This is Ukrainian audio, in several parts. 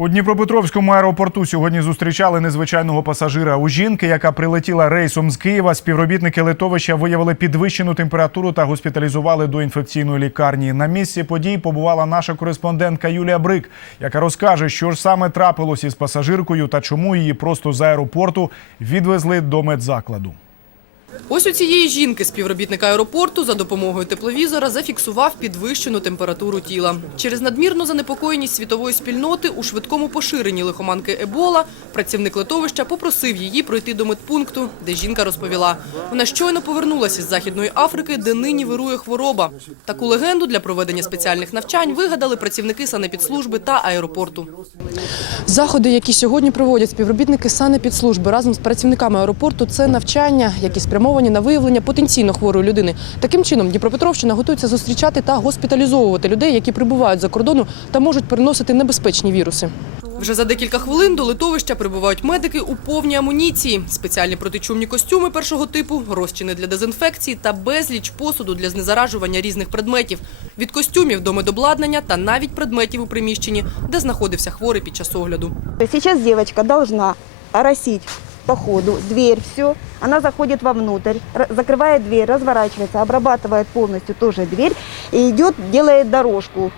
У Дніпропетровському аеропорту сьогодні зустрічали незвичайного пасажира. У жінки, яка прилетіла рейсом з Києва, співробітники литовища виявили підвищену температуру та госпіталізували до інфекційної лікарні. На місці подій побувала наша кореспондентка Юлія Брик, яка розкаже, що ж саме трапилось із пасажиркою та чому її просто з аеропорту відвезли до медзакладу. Ось у цієї жінки співробітник аеропорту за допомогою тепловізора зафіксував підвищену температуру тіла. Через надмірну занепокоєність світової спільноти у швидкому поширенні лихоманки Ебола працівник литовища попросив її пройти до медпункту, де жінка розповіла. Вона щойно повернулася з Західної Африки, де нині вирує хвороба. Таку легенду для проведення спеціальних навчань вигадали працівники санепідслужби та аеропорту. Заходи, які сьогодні проводять співробітники санепідслужби разом з працівниками аеропорту, це навчання, які спрямовані на виявлення потенційно хворої людини. Таким чином, Дніпропетровщина готується зустрічати та госпіталізовувати людей, які прибувають за кордону та можуть переносити небезпечні віруси. Вже за декілька хвилин до литовища прибувають медики у повній амуніції, спеціальні протичумні костюми першого типу, розчини для дезінфекції та безліч посуду для знезаражування різних предметів від костюмів до медобладнання та навіть предметів у приміщенні, де знаходився хворий під час огляду. Сейчас девочка должна оросить по ходу дверь, все. Она заходит вовнутрь, р- закрывает дверь, разворачивается, обрабатывает полностью тоже дверь и идет, делает дорожку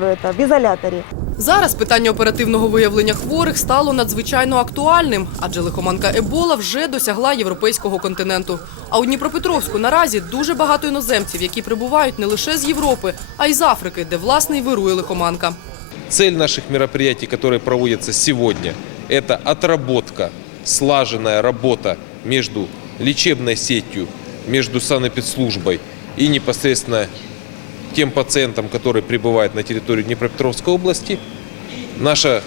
в, это, в изоляторе. Зараз питання оперативного виявлення хворих стало надзвичайно актуальним, адже лихоманка Ебола вже досягла європейського континенту. А у Дніпропетровську наразі дуже багато іноземців, які прибувають не лише з Європи, а й з Африки, де власне й вирує лихоманка. Цель наших мероприятий, которые проводятся сегодня, это отработка, слаженная работа между лечебной сетью, между санэпидслужбой и непосредственно тем пациентам, которые прибывают на территорию Днепропетровской области. Наша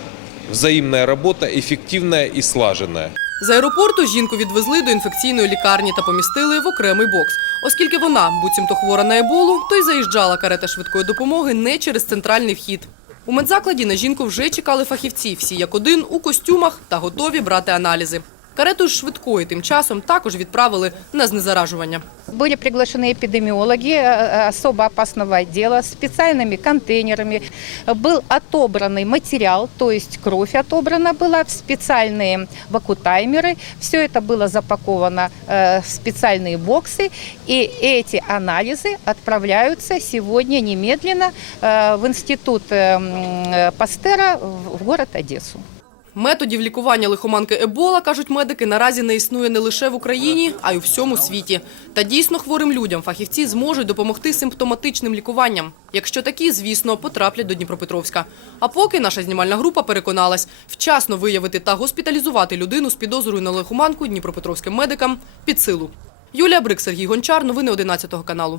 взаимная работа эффективная и слаженная. З аеропорту жінку відвезли до інфекційної лікарні та помістили в окремий бокс. Оскільки вона, буцімто хвора на еболу, то й заїжджала карета швидкої допомоги не через центральний вхід. У медзакладі на жінку вже чекали фахівці, всі як один у костюмах та готові брати аналізи. Карету швидкої тим часом також відправили на знезаражування. Были приглашены эпидемиологи э, особо опасного отдела с специальными контейнерами. Был отобранный материал, то есть кровь отобрана была в специальные вакутаймеры. Все это было запаковано э, в специальные боксы. И эти анализы отправляются сегодня немедленно э, в институт э, м, Пастера в в город Одессу. Методів лікування лихоманки Ебола, кажуть медики, наразі не існує не лише в Україні, а й у всьому світі. Та дійсно хворим людям фахівці зможуть допомогти симптоматичним лікуванням, якщо такі, звісно, потраплять до Дніпропетровська. А поки наша знімальна група переконалась, вчасно виявити та госпіталізувати людину з підозрою на лихоманку дніпропетровським медикам під силу. Юлія Брик, Сергій Гончар, новини 11 каналу.